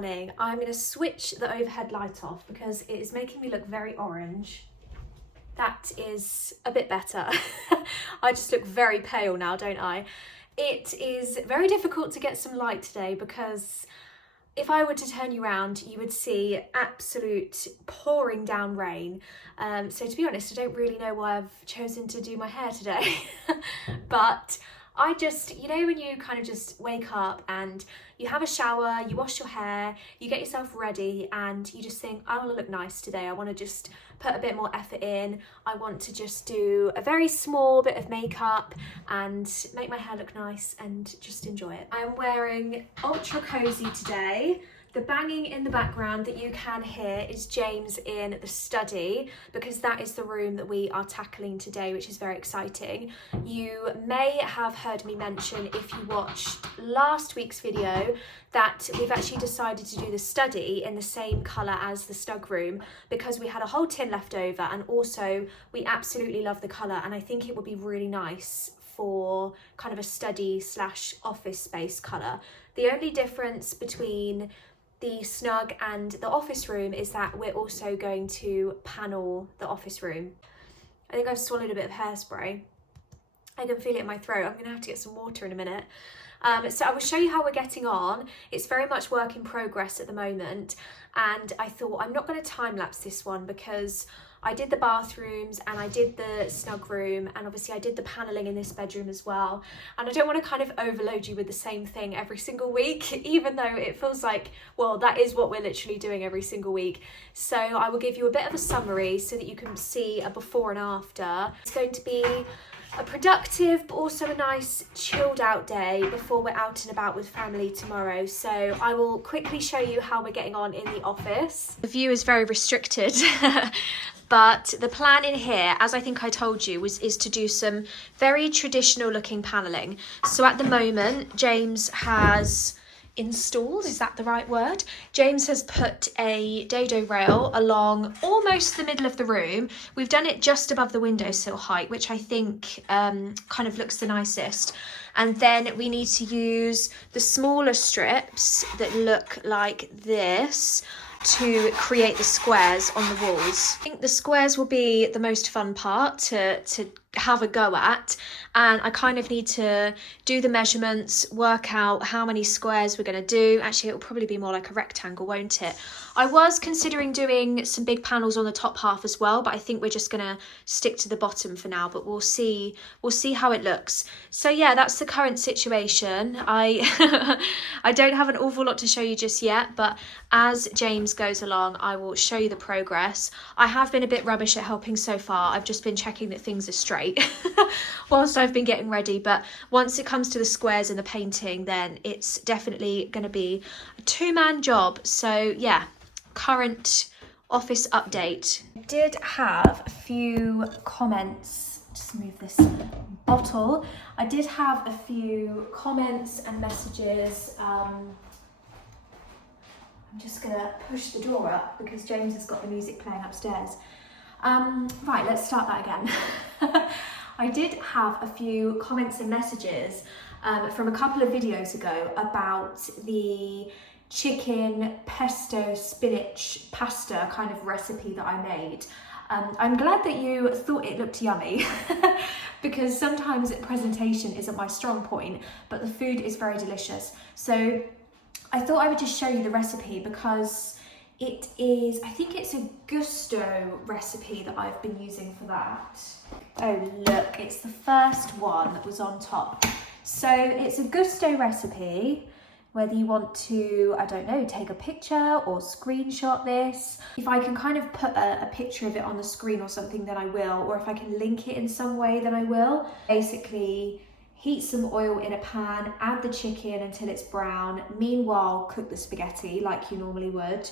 morning. I'm going to switch the overhead light off because it is making me look very orange. That is a bit better. I just look very pale now, don't I? It is very difficult to get some light today because if I were to turn you around, you would see absolute pouring down rain. So to be honest, I don't really know why I've chosen to do my hair today. But I just, you know, when you kind of just wake up and you have a shower, you wash your hair, you get yourself ready and you just think, I want to look nice today. I want to just put a bit more effort in. I want to just do a very small bit of makeup and make my hair look nice and just enjoy it. I'm wearing ultra cozy today. The banging in the background that you can hear is James in the study because that is the room that we are tackling today, which is very exciting. You may have heard me mention, if you watched last week's video, that we've actually decided to do the study in the same colour as the snug room because we had a whole tin left over, and also we absolutely love the colour and I think it would be really nice for kind of a study slash office space colour. The only difference between the snug and the office room is that we're also going to panel the office room. I think I've swallowed a bit of hairspray. I can feel it in my throat. I'm gonna have to get some water in a minute. So I will show you how we're getting on. It's very much work in progress at the moment, and I thought I'm not going to time lapse this one because I did the bathrooms and I did the snug room, and obviously I did the panelling in this bedroom as well, and I don't want to kind of overload you with the same thing every single week, even though it feels like, well, that is what we're literally doing every single week. So I will give you a bit of a summary so that you can see a before and after. It's going to be a productive but also a nice chilled out day before we're out and about with family tomorrow. So I will quickly show you how we're getting on in the office. The view is very restricted but the plan in here, as I think I told you, is to do some very traditional looking panelling. So at the moment James has installed, is that the right word? James has put a dado rail along almost the middle of the room. We've done it just above the windowsill height, which I think kind of looks the nicest. And then we need to use the smaller strips that look like this to create the squares on the walls. I think the squares will be the most fun part to have a go at, and I kind of need to do the measurements, work out how many squares we're going to do. Actually, it'll probably be more like a rectangle, won't it? I was considering doing some big panels on the top half as well, but I think we're just going to stick to the bottom for now, but we'll see how it looks. So yeah, that's the current situation. I don't have an awful lot to show you just yet, but as James goes along, I will show you the progress. I have been a bit rubbish at helping so far. I've just been checking that things are straight whilst I've been getting ready, but once it comes to the squares and the painting, then it's definitely going to be a two-man job. So yeah, current office update. I did have a few comments, just move this bottle. I did have a few comments and messages. I'm just gonna push the door up because James has got the music playing upstairs. Right, let's start that again. I did have a few comments and messages from a couple of videos ago about the chicken pesto spinach pasta kind of recipe that I made. I'm glad that you thought it looked yummy because sometimes presentation isn't my strong point, but the food is very delicious. So I thought I would just show you the recipe because it is, I think it's a gusto recipe that I've been using for that. Oh look, it's the first one that was on top. So it's a gusto recipe, whether you want to, I don't know, take a picture or screenshot this. If I can kind of put a picture of it on the screen or something, then I will, or if I can link it in some way, then I will. Basically, heat some oil in a pan, add the chicken until it's brown. Meanwhile, cook the spaghetti like you normally would.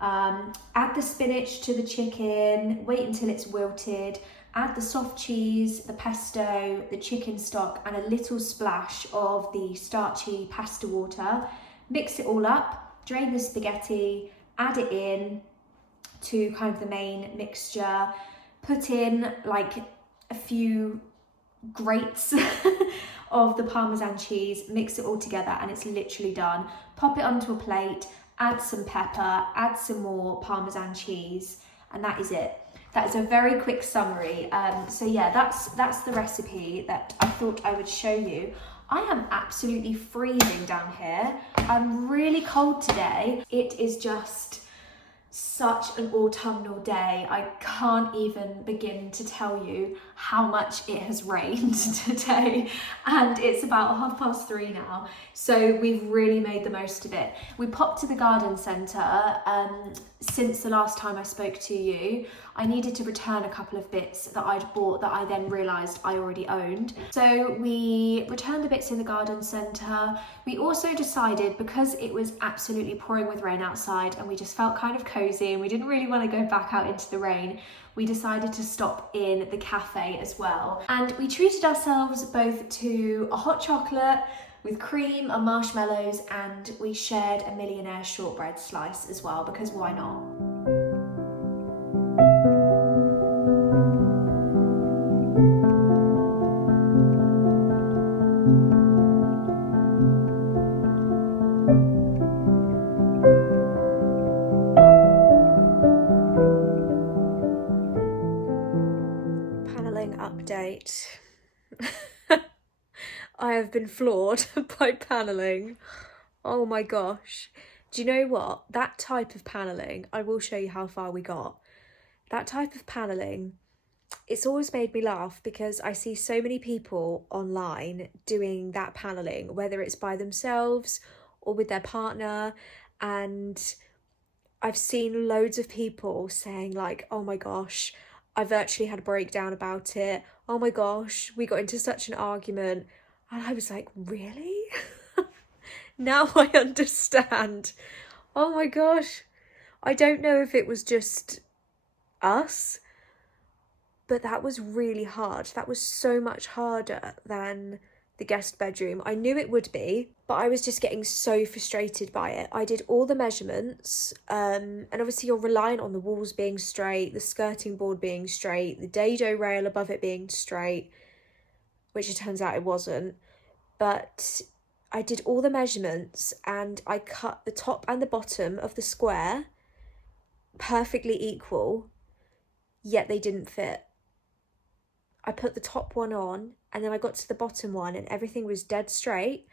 Add the spinach to the chicken, wait until it's wilted, add the soft cheese, the pesto, the chicken stock, and a little splash of the starchy pasta water. Mix it all up, drain the spaghetti, add it in to kind of the main mixture, put in like a few grates of the Parmesan cheese, mix it all together, and it's literally done. Pop it onto a plate, add some pepper, add some more Parmesan cheese, and that is it. That is a very quick summary. So yeah, that's the recipe that I thought I would show you. I am absolutely freezing down here. I'm really cold today. It is just such an autumnal day. I can't even begin to tell you how much it has rained today, and it's about 3:30 now, so we've really made the most of it. We popped to the garden centre since the last time I spoke to you. I needed to return a couple of bits that I'd bought that I then realised I already owned. So we returned the bits in the garden centre. We also decided, because it was absolutely pouring with rain outside and we just felt kind of cosy and we didn't really want to go back out into the rain, we decided to stop in the cafe as well. And we treated ourselves both to a hot chocolate with cream and marshmallows, and we shared a millionaire shortbread slice as well, because why not? Paneling update. I have been floored by paneling. Oh my gosh. Do you know what? That type of paneling, I will show you how far we got. That type of paneling, it's always made me laugh because I see so many people online doing that paneling, whether it's by themselves or with their partner, and I've seen loads of people saying like, oh my gosh, I virtually had a breakdown about it. Oh my gosh, we got into such an argument. And I was like, really? Now I understand. Oh my gosh. I don't know if it was just us, but that was really hard. That was so much harder than the guest bedroom. I knew it would be, but I was just getting so frustrated by it. I did all the measurements, and obviously you're reliant on the walls being straight, the skirting board being straight, the dado rail above it being straight, which it turns out it wasn't. But I did all the measurements and I cut the top and the bottom of the square perfectly equal, yet they didn't fit. I put the top one on and then I got to the bottom one and everything was dead straight,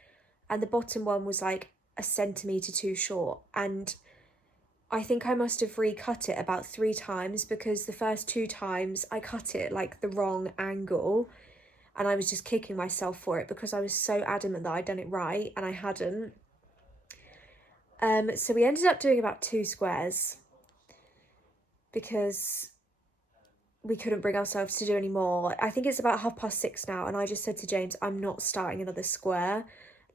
and the bottom one was like a centimetre too short, and I think I must have recut it about 3 times because the first 2 times I cut it like the wrong angle, and I was just kicking myself for it because I was so adamant that I'd done it right and I hadn't. So we ended up doing about 2 squares because we couldn't bring ourselves to do any more. I think it's about 6:30 now, and I just said to James, I'm not starting another square.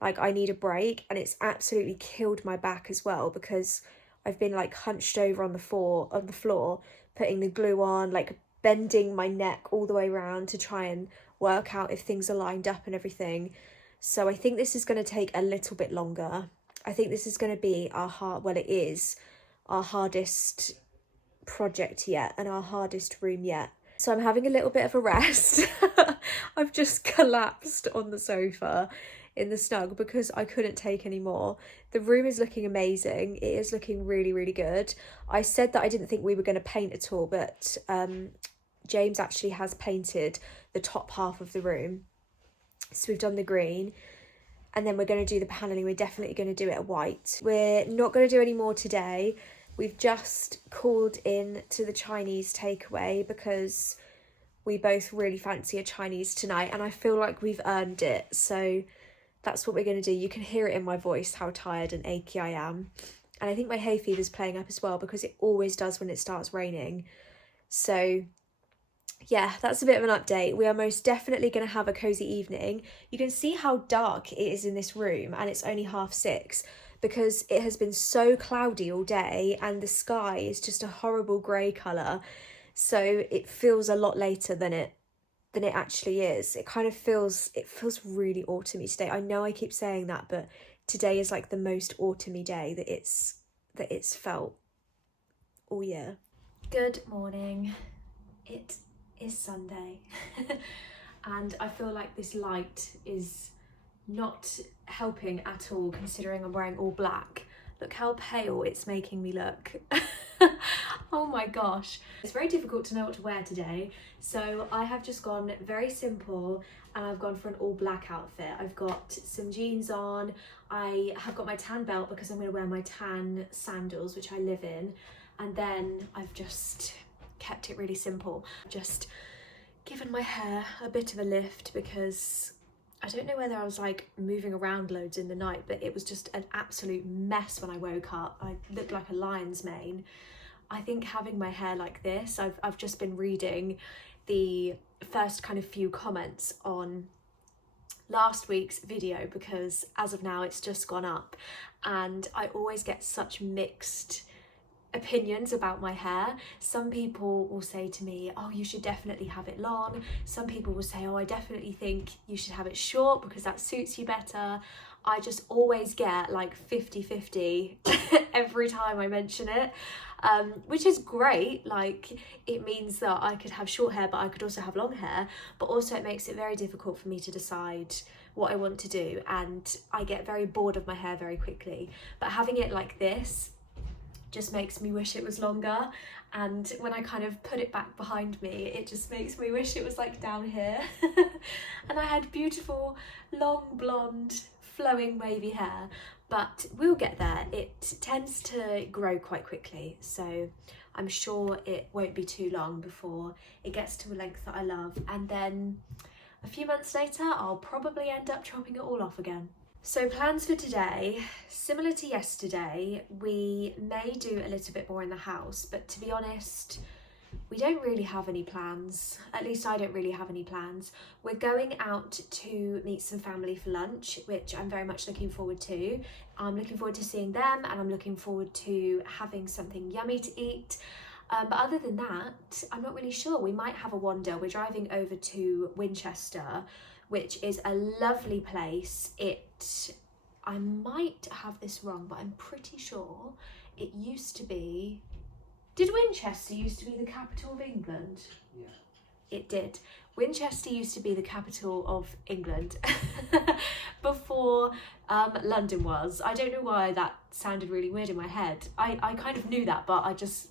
Like, I need a break, and it's absolutely killed my back as well because I've been like hunched over on the floor, putting the glue on, like bending my neck all the way around to try and work out if things are lined up and everything. So I think this is going to take a little bit longer. I think this is going to be it is our hardest project yet and our hardest room yet. So I'm having a little bit of a rest. I've just collapsed on the sofa in the snug because I couldn't take any more. The room is looking amazing. It is looking really, really good. I said that I didn't think we were going to paint at all, but James actually has painted the top half of the room. So we've done the green, and then we're going to do the paneling. We're definitely going to do it white. We're not going to do any more today. We've just called in to the Chinese takeaway because we both really fancy a Chinese tonight, and I feel like we've earned it. So that's what we're going to do. You can hear it in my voice how tired and achy I am. And I think my hay fever's playing up as well because it always does when it starts raining. So yeah, that's a bit of an update. We are most definitely going to have a cosy evening. You can see how dark it is in this room, and it's only 6:30 because it has been so cloudy all day and the sky is just a horrible grey colour. So it feels a lot later than it actually is. It feels really autumny today. I know I keep saying that, but today is like the most autumny day that it's felt all year. Good morning. It is Sunday and I feel like this light is not helping at all considering I'm wearing all black. Look how pale it's making me look. Oh my gosh. It's very difficult to know what to wear today. So I have just gone very simple and I've gone for an all black outfit. I've got some jeans on. I have got my tan belt because I'm going to wear my tan sandals, which I live in. And then I've just kept it really simple. Just given my hair a bit of a lift because I don't know whether I was like moving around loads in the night, but it was just an absolute mess when I woke up. I looked like a lion's mane. I think having my hair like this, I've just been reading the first kind of few comments on last week's video because as of now it's just gone up, and I always get such mixed opinions about my hair. Some people will say to me, oh, you should definitely have it long. Some people will say, oh, I definitely think you should have it short because that suits you better. I just always get like 50-50 every time I mention it, which is great. Like, it means that I could have short hair but I could also have long hair, but also it makes it very difficult for me to decide what I want to do, and I get very bored of my hair very quickly. But having it like this just makes me wish it was longer, and when I kind of put it back behind me, it just makes me wish it was like down here. And I had beautiful long blonde flowing wavy hair, but we'll get there. It tends to grow quite quickly, so I'm sure it won't be too long before it gets to a length that I love, and then a few months later I'll probably end up chopping it all off again. So plans for today, similar to yesterday, we may do a little bit more in the house, but to be honest, we don't really have any plans. At least I don't really have any plans. We're going out to meet some family for lunch, which I'm very much looking forward to. I'm looking forward to seeing them, and I'm looking forward to having something yummy to eat. But other than that, I'm not really sure. We might have a wander. We're driving over to Winchester, which is a lovely place. I might have this wrong, but I'm pretty sure it used to be... Did Winchester used to be the capital of England? Yeah. It did. Winchester used to be the capital of England before London was. I don't know why that sounded really weird in my head. I kind of knew that, but I just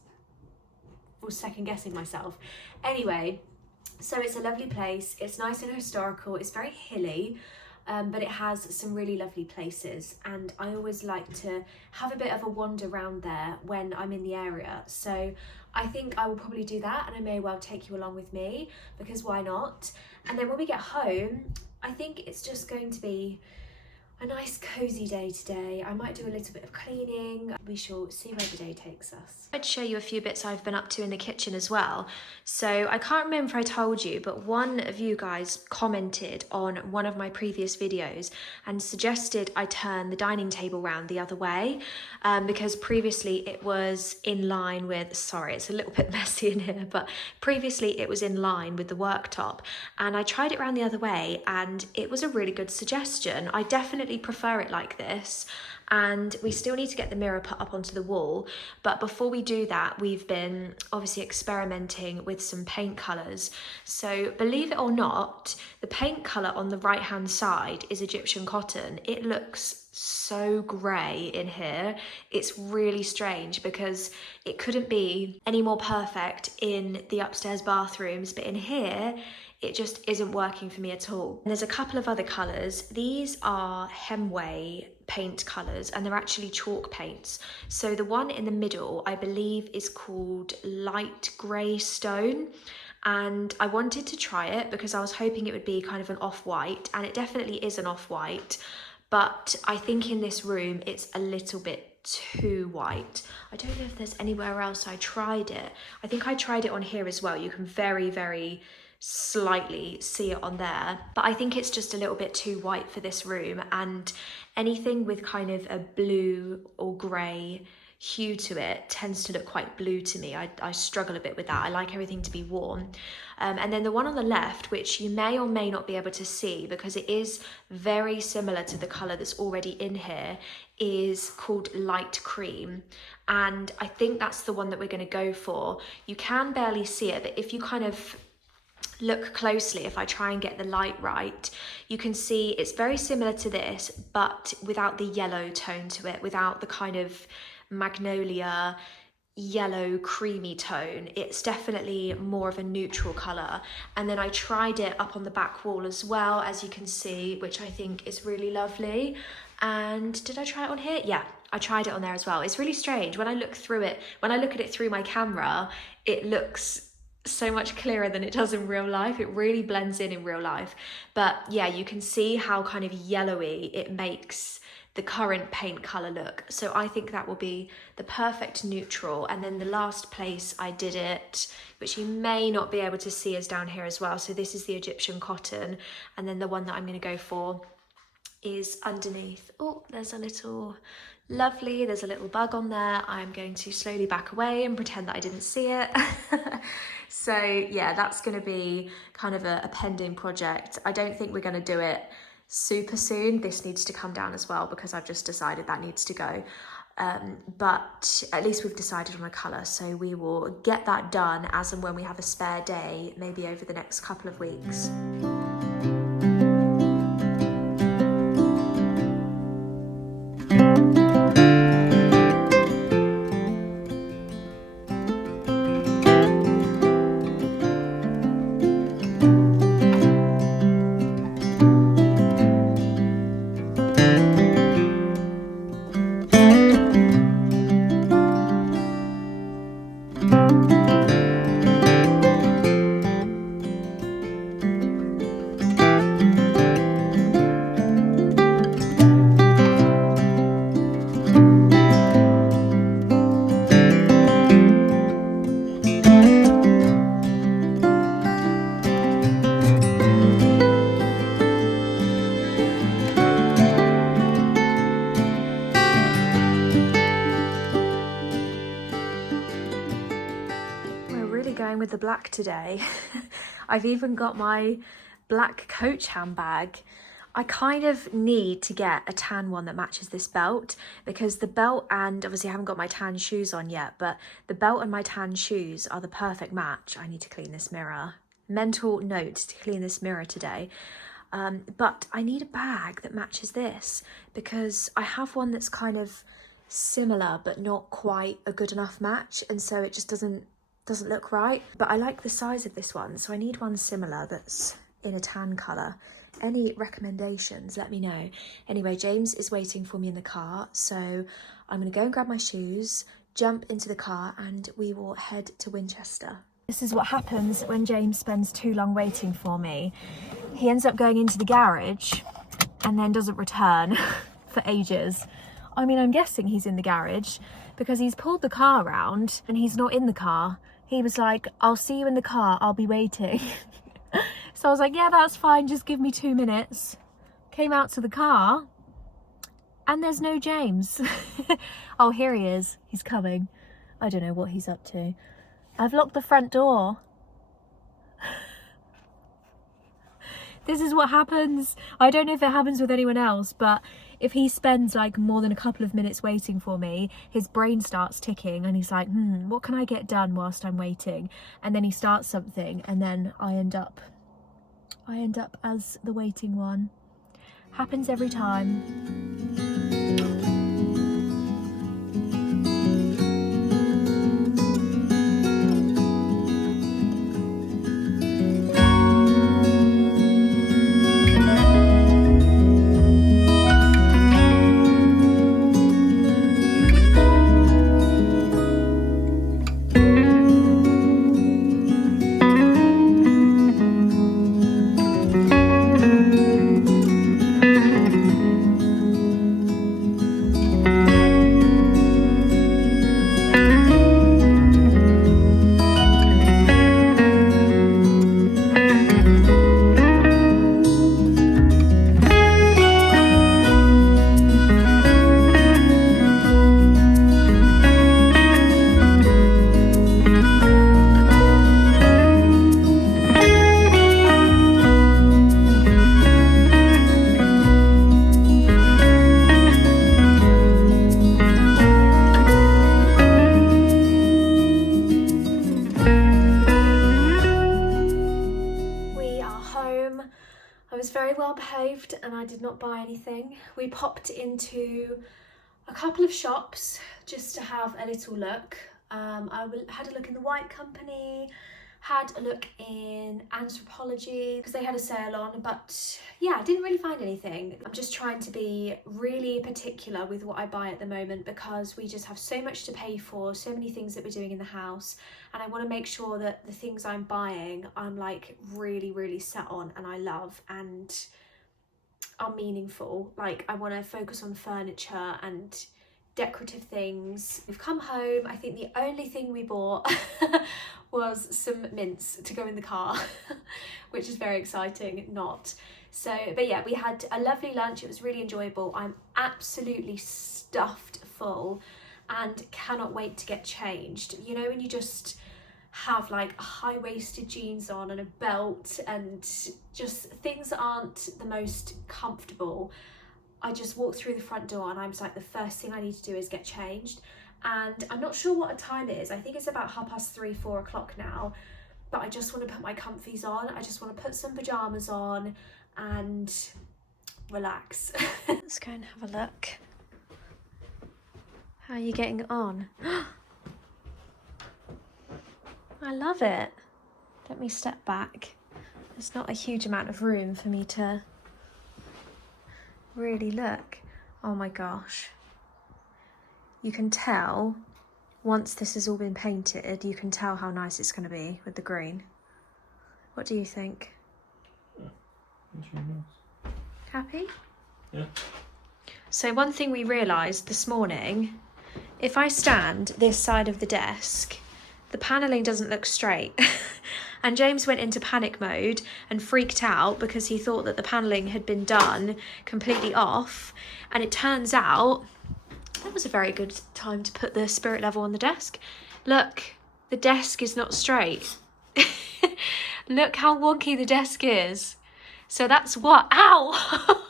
was second guessing myself. Anyway, so it's a lovely place. It's nice and historical. It's very hilly, but it has some really lovely places, and I always like to have a bit of a wander around there when I'm in the area. So I think I will probably do that, and I may well take you along with me because why not? And then when we get home, I think it's just going to be a nice cozy day today. I might do a little bit of cleaning. We shall see where the day takes us. I'd show you a few bits I've been up to in the kitchen as well. So I can't remember if I told you, but one of you guys commented on one of my previous videos and suggested I turn the dining table round the other way, because previously it was in line with, sorry, it's a little bit messy in here, but previously it was in line with the worktop, and I tried it round the other way and it was a really good suggestion. I definitely prefer it like this, and we still need to get the mirror put up onto the wall, but before we do that, we've been obviously experimenting with some paint colours. So believe it or not, the paint colour on the right hand side is Egyptian cotton. It looks so grey in here. It's really strange because it couldn't be any more perfect in the upstairs bathrooms, but in here it just isn't working for me at all. And there's a couple of other colours. These are Hemway paint colours, and they're actually chalk paints. So the one in the middle, I believe, is called Light Grey Stone. And I wanted to try it because I was hoping it would be kind of an off-white, and it definitely is an off-white. But I think in this room, it's a little bit too white. I don't know if there's anywhere else I tried it. I think I tried it on here as well. You can very, very slightly see it on there, but I think it's just a little bit too white for this room, and anything with kind of a blue or grey hue to it tends to look quite blue to me. I struggle a bit with that. I like everything to be warm. And then the one on the left, which you may or may not be able to see because it is very similar to the colour that's already in here, is called Light Cream. And I think that's the one that we're going to go for. You can barely see it, but if you kind of look closely, if I try and get the light right, you can see it's very similar to this, but without the yellow tone to it, without the kind of magnolia yellow creamy tone. It's definitely more of a neutral colour. And then I tried it up on the back wall as well, as you can see, which I think is really lovely. And did I try it on here? Yeah, I tried it on there as well. It's really strange when I look through it, when I look at it through my camera, it looks so much clearer than it does in real life. It really blends in real life. But yeah, you can see how kind of yellowy it makes the current paint colour look. So I think that will be the perfect neutral. And then the last place I did it, which you may not be able to see, is down here as well. So this is the Egyptian cotton. And then the one that I'm going to go for is underneath. Oh, there's a little lovely, there's a little bug on there. I'm going to slowly back away and pretend that I didn't see it. So yeah, that's going to be kind of a pending project. I don't think we're going to do it super soon. This needs to come down as well because I've just decided that needs to go. But at least we've decided on a colour, so we will get that done as and when we have a spare day, maybe over the next couple of weeks. With the black today. I've even got my black Coach handbag. I kind of need to get a tan one that matches this belt, because the belt, and obviously I haven't got my tan shoes on yet, but the belt and my tan shoes are the perfect match. I need to clean this mirror. Mental note to clean this mirror today. But I need a bag that matches this, because I have one that's kind of similar but not quite a good enough match, and so it just doesn't look right. But I like the size of this one, so I need one similar that's in a tan colour. Any recommendations, let me know. Anyway, James is waiting for me in the car, so I'm going to go and grab my shoes, jump into the car, and we will head to Winchester. This is what happens when James spends too long waiting for me. He ends up going into the garage and then doesn't return for ages. I mean, I'm guessing he's in the garage because he's pulled the car around and he's not in the car. He was like, I'll see you in the car, I'll be waiting. So I was like, yeah, that's fine, just give me 2 minutes. Came out to the car and there's no James. Oh, here he is, he's coming. I don't know what he's up to. I've locked the front door. This is what happens. I don't know if it happens with anyone else, but if he spends like more than a couple of minutes waiting for me, his brain starts ticking and he's like, what can I get done whilst I'm waiting? And then he starts something and then I end up as the waiting one. Happens every time. was very well behaved and I did not buy anything. We popped into a couple of shops just to have a little look. I had a look in the White Company, had a look in Anthropology because they had a sale on, but yeah, I didn't really find anything. I'm just trying to be really particular with what I buy at the moment because we just have so much to pay for, so many things that we're doing in the house, and I want to make sure that the things I'm buying I'm like really set on and I love and are meaningful. Like, I want to focus on furniture and decorative things. We've come home. I think the only thing we bought was some mints to go in the car, which is very exciting. Not so, but yeah, we had a lovely lunch. It was really enjoyable. I'm absolutely stuffed full and cannot wait to get changed. You know, when you just have like high-waisted jeans on and a belt and just things that aren't the most comfortable. I just walked through the front door and I was like, the first thing I need to do is get changed. And I'm not sure what time it is. I think it's about 3:30, 4 o'clock now, but I just want to put my comfies on. I just want to put some pajamas on and relax. Let's go and have a look. How are you getting on? I love it. Let me step back. There's not a huge amount of room for me to really look. Oh my gosh. You can tell, once this has all been painted, you can tell how nice it's going to be with the green. What do you think? Yeah, that's really nice. Happy? Yeah. So one thing we realised this morning, if I stand this side of the desk, the panelling doesn't look straight. And James went into panic mode and freaked out because he thought that the panelling had been done completely off. And it turns out that was a very good time to put the spirit level on the desk. Look, the desk is not straight. Look how wonky the desk is. So that's what, ow!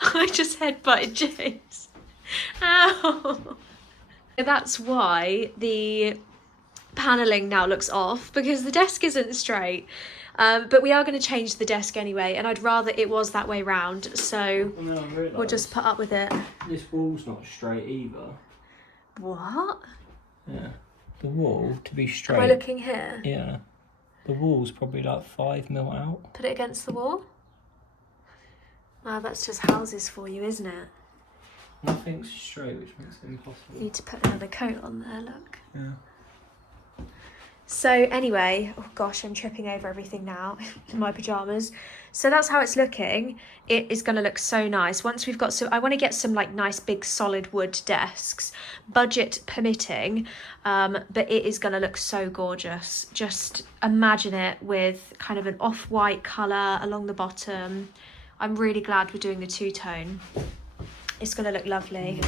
I just headbutted James. Ow! That's why the panelling now looks off, because the desk isn't straight. But we are going to change the desk anyway, and I'd rather it was that way round, so we'll just put up with it. This wall's not straight either. What? Yeah. The wall, to be straight. Am I looking here? Yeah. The wall's probably like 5 mil out. Put it against the wall? Wow, that's just houses for you, isn't it? Nothing's straight, which makes it impossible. You need to put another coat on there, look. Yeah. So anyway, oh gosh, I'm tripping over everything now in my pyjamas. So that's how it's looking. It is going to look so nice. Once we've got some, I want to get some like nice big solid wood desks, budget permitting, but it is going to look so gorgeous. Just imagine it with kind of an off-white colour along the bottom. I'm really glad we're doing the two-tone. It's going to look lovely.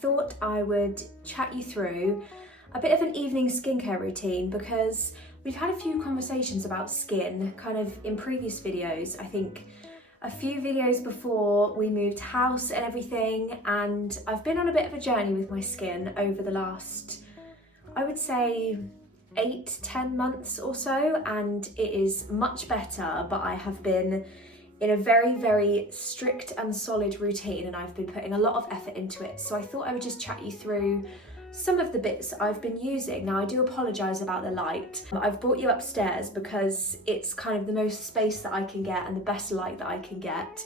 Thought I would chat you through a bit of an evening skincare routine, because we've had a few conversations about skin kind of in previous videos. I think a few videos before we moved house and everything, and I've been on a bit of a journey with my skin over the last, I would say, 8-10 months or so, and it is much better, but I have been in a very strict and solid routine, and I've been putting a lot of effort into it. So I thought I would just chat you through some of the bits I've been using. Now, I do apologise about the light. I've brought you upstairs because it's kind of the most space that I can get and the best light that I can get.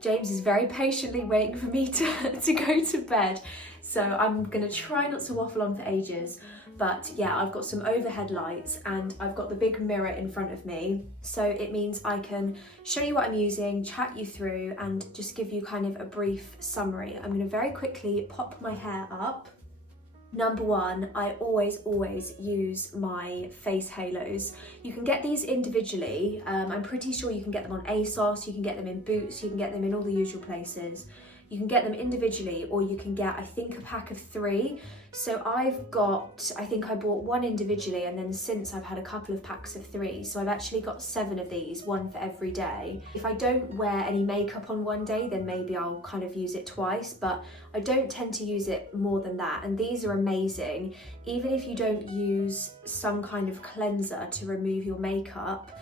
James is very patiently waiting for me to go to bed, so I'm gonna try not to waffle on for ages. But yeah, I've got some overhead lights and I've got the big mirror in front of me. So it means I can show you what I'm using, chat you through, and just give you kind of a brief summary. I'm gonna very quickly pop my hair up. Number one, I always use my face halos. You can get these individually. I'm pretty sure you can get them on ASOS, you can get them in Boots, you can get them in all the usual places. You can get them individually, or you can get, I think, a pack of 3. So I think I bought one individually, and then since I've had a couple of packs of 3. So I've actually got 7 of these, one for every day. If I don't wear any makeup on one day, then maybe I'll kind of use it twice, but I don't tend to use it more than that. And these are amazing. Even if you don't use some kind of cleanser to remove your makeup,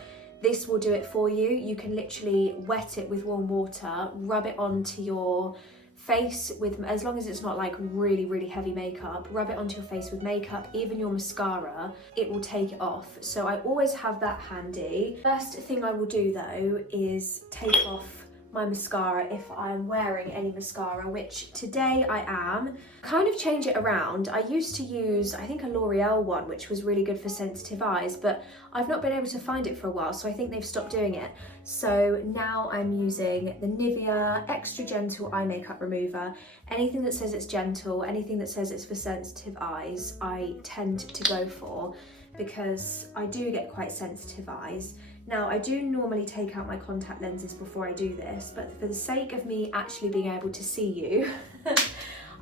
this will do it for you. You can literally wet it with warm water, rub it onto your face with, as long as it's not like really heavy makeup, rub it onto your face with makeup, even your mascara, it will take it off. So I always have that handy. First thing I will do though is take off my mascara if I'm wearing any mascara, which today I am. Kind of change it around. I used to use, I think, a L'Oreal one, which was really good for sensitive eyes, but I've not been able to find it for a while, so I think they've stopped doing it. So now I'm using the Nivea Extra Gentle Eye Makeup Remover. Anything that says it's gentle, anything that says it's for sensitive eyes, I tend to go for, because I do get quite sensitive eyes. Now, I do normally take out my contact lenses before I do this, but for the sake of me actually being able to see you,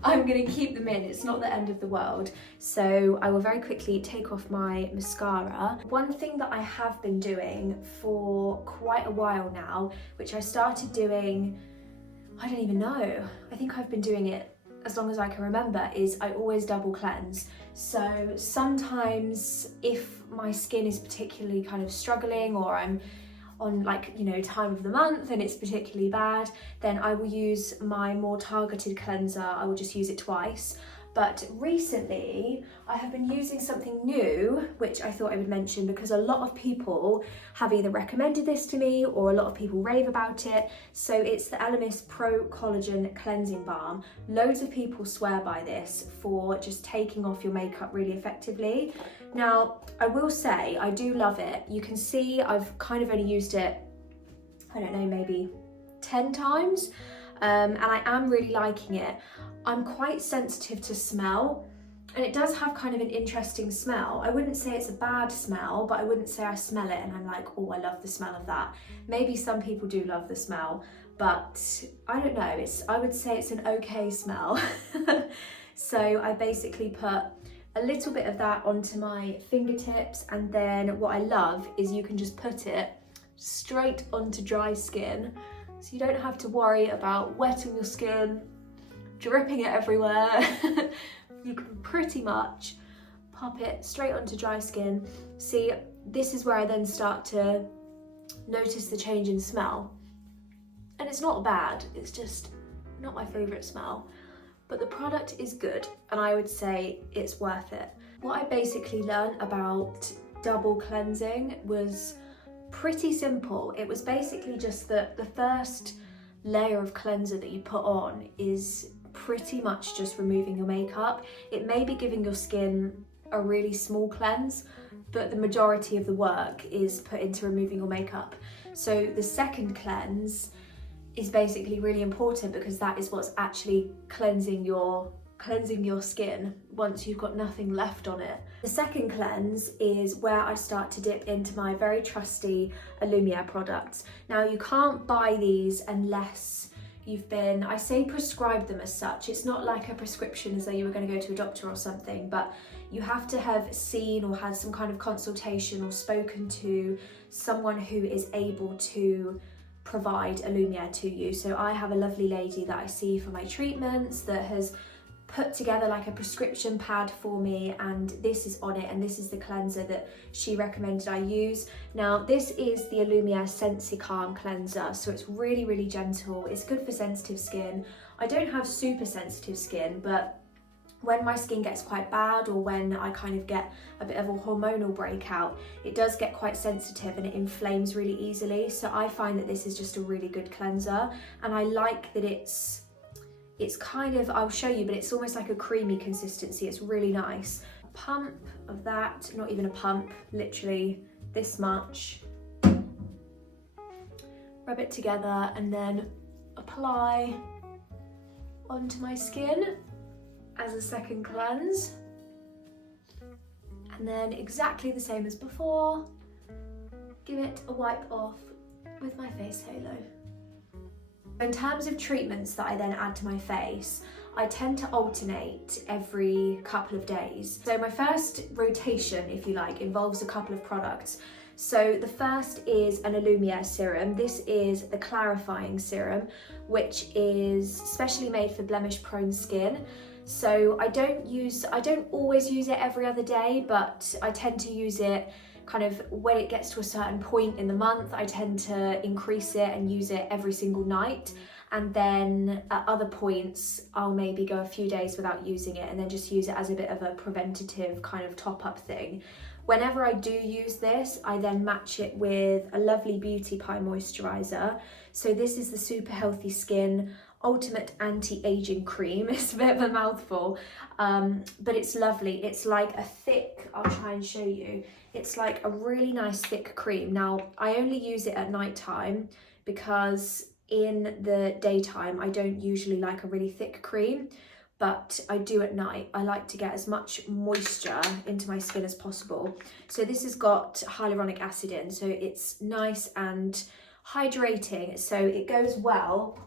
I'm going to keep them in. It's not the end of the world. So I will very quickly take off my mascara. One thing that I have been doing for quite a while now, which I started doing, I don't even know, I think I've been doing it as long as I can remember, is I always double cleanse. So sometimes if my skin is particularly kind of struggling, or I'm on, like, you know, time of the month and it's particularly bad, then I will use my more targeted cleanser. I will just use it twice. But recently I have been using something new, which I thought I would mention because a lot of people have either recommended this to me or a lot of people rave about it. So it's the Elemis Pro Collagen Cleansing Balm. Loads of people swear by this for just taking off your makeup really effectively. Now, I will say I do love it. You can see I've kind of only used it, I don't know, maybe 10 times. And I am really liking it. I'm quite sensitive to smell, and it does have kind of an interesting smell. I wouldn't say it's a bad smell, but I wouldn't say I smell it and I'm like, oh, I love the smell of that. Maybe some people do love the smell, but I don't know. I would say it's an okay smell. So I basically put a little bit of that onto my fingertips, and then what I love is you can just put it straight onto dry skin. So you don't have to worry about wetting your skin, dripping it everywhere. You can pretty much pop it straight onto dry skin. See, this is where I then start to notice the change in smell. And it's not bad, it's just not my favourite smell. But the product is good, and I would say it's worth it. What I basically learned about double cleansing was pretty simple. It was basically just that the first layer of cleanser that you put on is pretty much just removing your makeup. It may be giving your skin a really small cleanse, but the majority of the work is put into removing your makeup. So the second cleanse is basically really important, because that is what's actually cleansing your skin once you've got nothing left on it. The second cleanse is where I start to dip into my very trusty Lumiere products. Now, you can't buy these unless you've been, I say prescribed them as such. It's not like a prescription as though you were going to go to a doctor or something, but you have to have seen or had some kind of consultation or spoken to someone who is able to provide a Lumiere to you. So I have a lovely lady that I see for my treatments that has put together like a prescription pad for me, and this is on it, and this is the cleanser that she recommended I use. Now, this is the Lumiere Sensi Calm cleanser, so it's really gentle. It's good for sensitive skin. I don't have super sensitive skin, but when my skin gets quite bad, or when I kind of get a bit of a hormonal breakout, it does get quite sensitive and it inflames really easily. So I find that this is just a really good cleanser, and I like that it's kind of, I'll show you, but it's almost like a creamy consistency. It's really nice. A pump of that, not even a pump, literally this much. Rub it together and then apply onto my skin. as a second cleanse. And then exactly the same as before, give it a wipe off with my face halo. In terms of treatments that I then add to my face, I tend to alternate every couple of days. So my first rotation, if you like, involves a couple of products. So the first is an Lumiere serum. This is the clarifying serum, which is specially made for blemish prone skin. So I don't always use it every other day, but I tend to use it kind of when it gets to a certain point in the month. I tend to increase it and use it every single night. And then at other points, I'll maybe go a few days without using it and then just use it as a bit of a preventative kind of top-up thing. Whenever I do use this, I then match it with a lovely Beauty Pie moisturiser. So this is the Super Healthy Skin Ultimate Anti-Aging Cream. It's a bit of a mouthful, but it's lovely. It's like a thick, I'll try and show you. It's like a really nice thick cream. Now, I only use it at night time because in the daytime, I don't usually like a really thick cream, but I do at night. I like to get as much moisture into my skin as possible. So this has got hyaluronic acid in, so it's nice and hydrating. So it goes well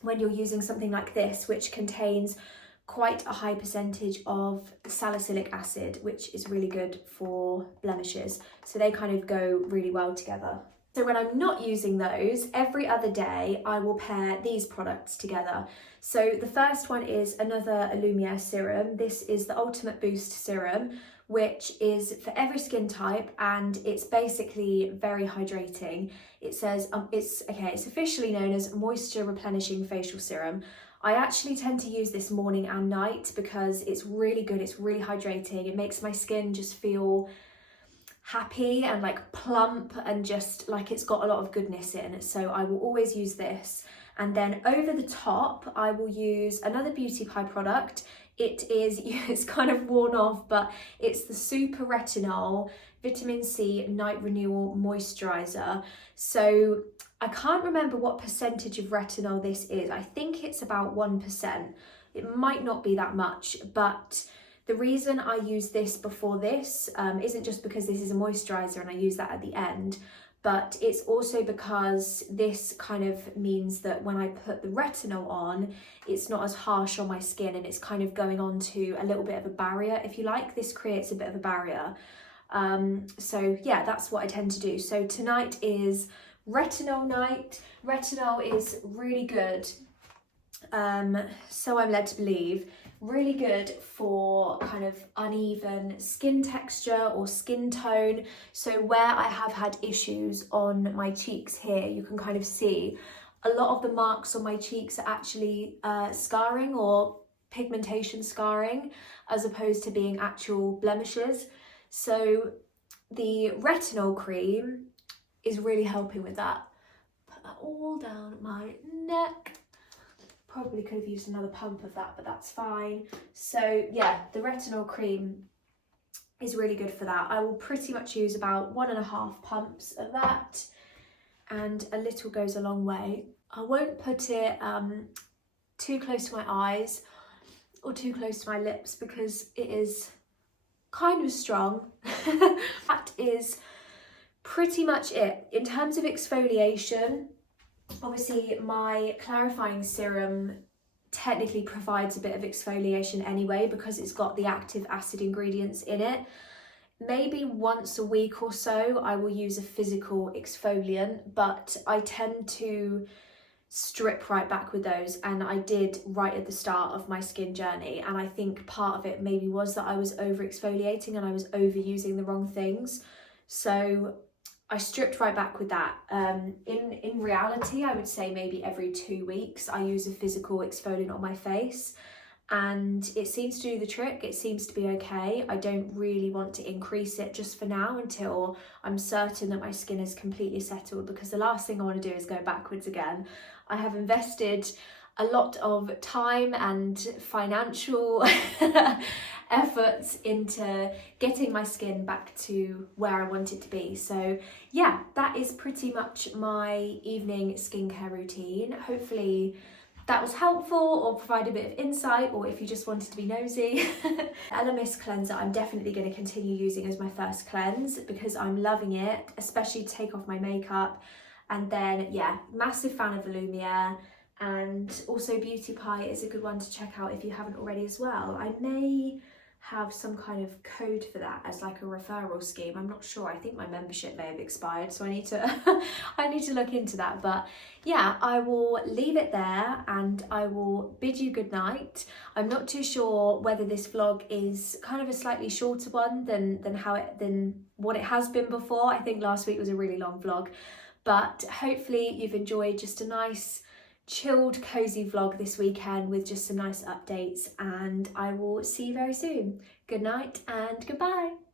when you're using something like this, which contains quite a high percentage of salicylic acid, which is really good for blemishes. So they kind of go really well together. So when I'm not using those, every other day I will pair these products together. So the first one is another Lumiere serum. This is the Ultimate Boost Serum, which is for every skin type, and it's basically very hydrating. It says it's officially known as Moisture Replenishing Facial Serum. I actually tend to use this morning and night because it's really good. It's really hydrating. It makes my skin just feel happy and like plump and just like it's got a lot of goodness in. So I will always use this. And then over the top, I will use another Beauty Pie product. It's kind of worn off, but it's the Super Retinol Vitamin C Night Renewal Moisturiser. So I can't remember what percentage of retinol this is. I think it's about 1%. It might not be that much, but the reason I use this before this isn't just because this is a moisturiser and I use that at the end, but it's also because this kind of means that when I put the retinol on, it's not as harsh on my skin and it's kind of going on to a little bit of a barrier, if you like. This creates a bit of a barrier. So yeah, that's what I tend to do. So tonight is retinol night. Retinol is really good, so I'm led to believe, really good for kind of uneven skin texture or skin tone. So where I have had issues on my cheeks here, you can kind of see a lot of the marks on my cheeks are actually scarring or pigmentation scarring, as opposed to being actual blemishes. So the retinol cream is really helping with that. Put that all down my neck. Probably could have used another pump of that, but that's fine. So yeah, the retinol cream is really good for that. I will pretty much use about 1.5 pumps of that, and a little goes a long way. I won't put it too close to my eyes or too close to my lips because it is kind of strong. That is pretty much it. In terms of exfoliation, obviously my clarifying serum technically provides a bit of exfoliation anyway because it's got the active acid ingredients in it. Maybe once a week or so I will use a physical exfoliant, but I tend to strip right back with those, and I did right at the start of my skin journey, and I think part of it maybe was that I was over exfoliating and I was overusing the wrong things. So I stripped right back with that. In reality, I would say maybe every 2 weeks I use a physical exfoliant on my face, and it seems to do the trick. It seems to be okay. I don't really want to increase it just for now until I'm certain that my skin is completely settled, because the last thing I want to do is go backwards again. I have invested a lot of time and financial efforts into getting my skin back to where I want it to be. So yeah, that is pretty much my evening skincare routine. Hopefully that was helpful or provided a bit of insight, or if you just wanted to be nosy. Ella Mist cleanser I'm definitely going to continue using as my first cleanse because I'm loving it, especially to take off my makeup. And then yeah, massive fan of the Lumiere, and also Beauty Pie is a good one to check out if you haven't already as well. I may have some kind of code for that as like a referral scheme. I'm not sure. I think my membership may have expired, so I need to I need to look into that. But yeah, I will leave it there and I will bid you good night. I'm not too sure whether this vlog is kind of a slightly shorter one than what it has been before. I think last week was a really long vlog, but hopefully you've enjoyed just a nice chilled cozy vlog this weekend with just some nice updates, and I will see you very soon. Good night and goodbye.